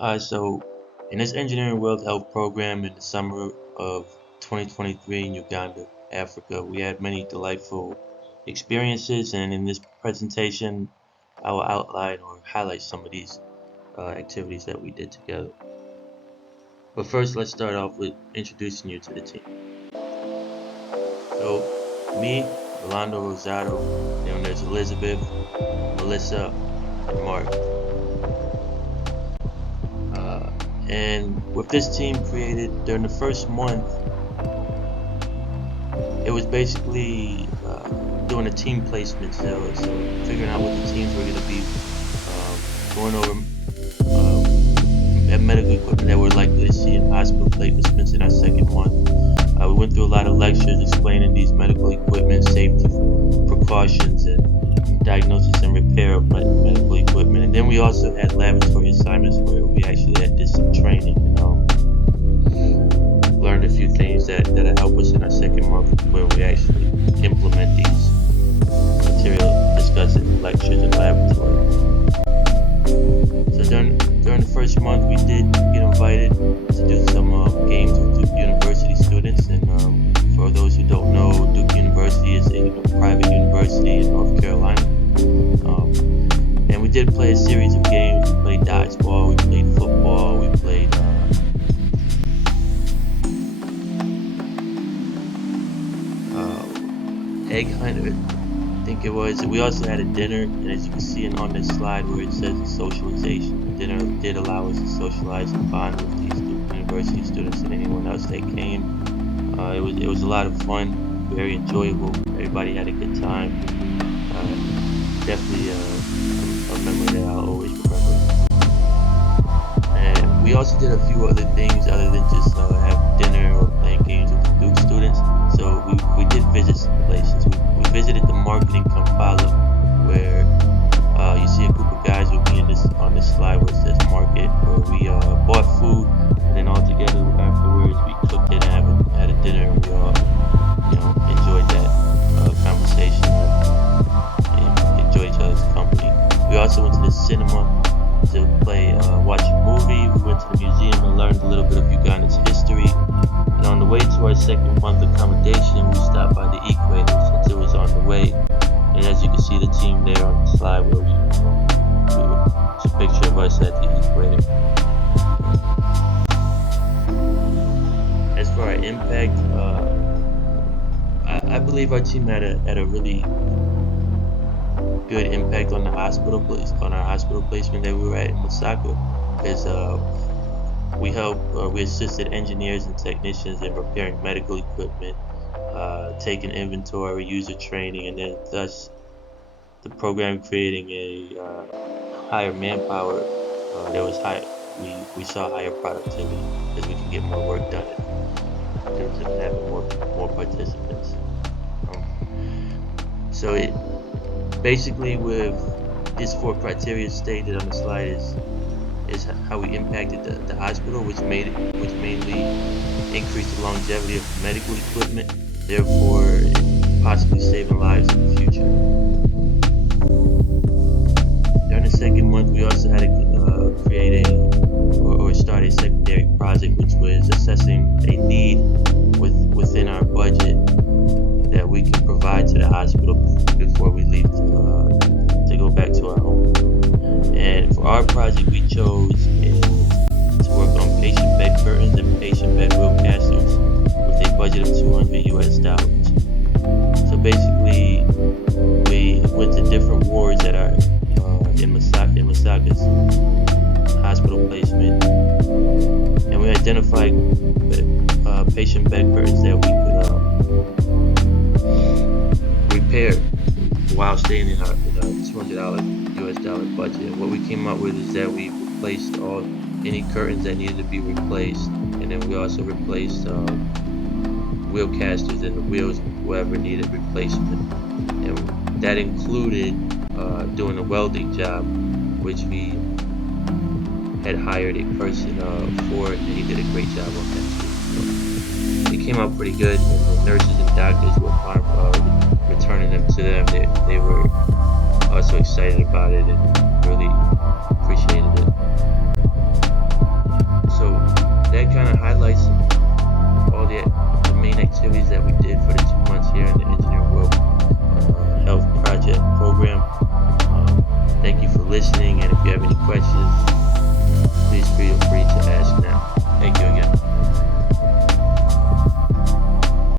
So in this engineering world health program in the summer of 2023 in Uganda, Africa, we had many delightful experiences, and in this presentation, I will outline or highlight some of these activities that we did together. But first, let's start off with introducing you to the team. So, me, Rolando Rosado, then there's Elizabeth, Melissa, and Mark. And with this team created during the first month, it was basically doing a team placement, so figuring out what the teams were going to be, going over medical equipment that we're likely to see in hospital placements in our second month. We went through a lot of lectures explaining these medical equipment, safety precautions, and diagnosis and repair of medical equipment. And then we also had laboratory assignments where we actually did some training and learned a few things that help us in our second month, where we actually implement these material discussed in the lectures and laboratory. So during the first month, we did get invited to do some games with Duke University students. And for those who don't know, Duke University is a private university in North Carolina. And we did play a series of games. We played dodgeball, we played football, we played egg hunter, I think it was. We also had a dinner, and as you can see on this slide where it says socialization, the dinner did allow us to socialize and bond with these Duke University students and anyone else that came. It was a lot of fun, very enjoyable. Everybody had a good time. Definitely a memory that I'll always remember. And we also did a few other things other than just have dinner or playing games with the Duke students. So we did visit some places. We visited the marketing Kampala, where you see a group of guys with me on this slide where it says market, where we bought food, and then all together afterwards we cooked it and had a dinner, and we all enjoyed that conversation and enjoyed each other's company. We also went to the cinema to watch a movie. We went to the museum and learned a little bit of Uganda's history. And on the way to our second month accommodation, we stopped by the equator since it was on the way. And as you can see, the team there on the slide where it's a picture of us at the equator. As for our impact, I believe our team had a really good impact on our hospital placement that we were at in Masaka, because we assisted engineers and technicians in repairing medical equipment, taking inventory, user training, and then thus the program creating a higher manpower. There was we saw higher productivity because we can get more work done in terms of having more participants. So it basically, with these 4 criteria stated on the slide, is how we impacted the hospital, which mainly increased the longevity of medical equipment, therefore possibly saving lives in the future. During the second month, we also had to create or start a secondary project, which was assessing a need within our budget that we can provide to the hospital before we leave to go back to our home. And for our project, we chose to work on patient bed curtains and patient bed wheel casters with a budget of $200. So basically, we went to different wards that are in Masaka's hospital placement, and we identified patient bed curtains that we could repair while staying in our $200 budget. And what we came up with is that we replaced any curtains that needed to be replaced, and then we also replaced wheel casters and the wheels wherever needed replacement. And that included doing a welding job, which we had hired a person for, and he did a great job on that too. So it came out pretty good, and the nurses and doctors were returning them to them. They were also excited about it, and